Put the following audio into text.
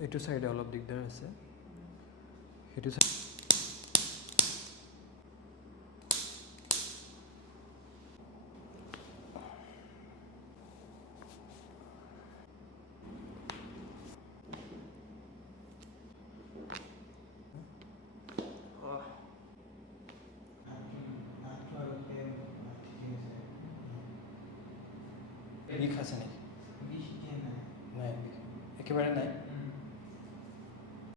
এইটো সাইডে অলপ দিগদাৰ আছে সেইটো বিষ আছে নেকি নাই একেবাৰে নাই